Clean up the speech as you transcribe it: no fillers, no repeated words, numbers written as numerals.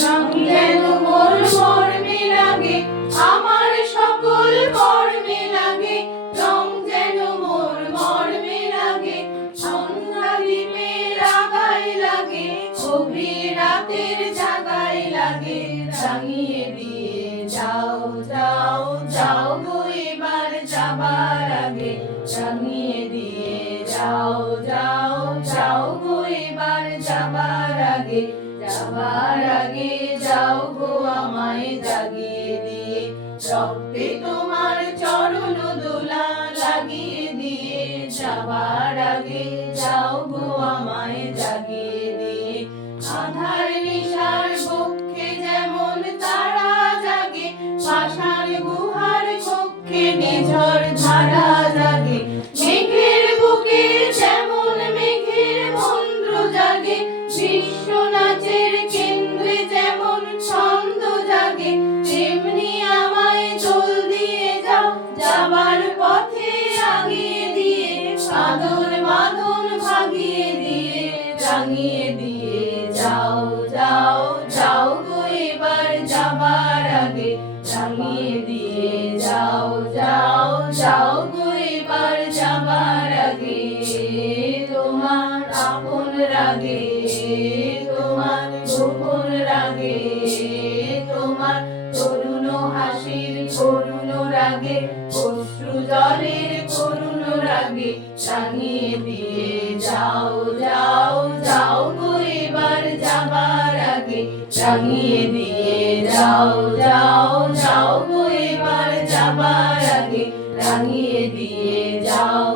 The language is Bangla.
রং যেন মোর মর্মে লাগে, আমার সকল কর্মে লাগে। রং যেন মোর মর্মে লাগে, সন্ধ্যা দ্বীপের আগায় লাগে, গভীর রাতের জাগায় লাগে। রাঙিয়ে দিয়ে যাও যাও যাও গো এবার যাবার আগে। রাঙিয়ে দিয়ে যাও যাও যাও গো এবার যাবার আগে। যাবার আগে যাও গো আমায় জাগিয়ে দিয়ে, রক্তে তোমার চরণ দোলা লাগিয়ে দিয়ে। যাবার আগে যাও গো আমায় জাগিয়ে দিয়ে। আধার নিশার বক্ষে যেমন তারা জাগে, পাষাণ গুহার কক্ষে নিঝড় ধারা জাগে। মেঘের বুকে যেমন মেঘের মন্ত্র জাগে, বিশ্ব নাচের কেন্দ্রে যেমন ছন্দ জাগে। তেমনি আমায় দোল দিয়ে যাও যাবার পথে আগিয়ে দিয়ে, সাদর বাঁধন ভাগিয়ে দিয়ে। রাঙিয়ে দিয়ে যাও যাও যাও গো এবার যাবার আগে। রাঙিয়ে দিয়ে যাও যাও যাও গো এবার যাবার আগে। তোমার আপন রাগে, তোমার গোপন রাগে, তোমার করুণ হাসির করুণ রাগে, অশ্রু জলের করুণ রাগে। রাঙিয়ে দিয়ে যাও যাও যাও গো এবার যাবার আগে। রাঙিয়ে দিয়ে যাও যাও যাও গো এবার যাবার আগে। রাঙিয়ে দিয়ে যাও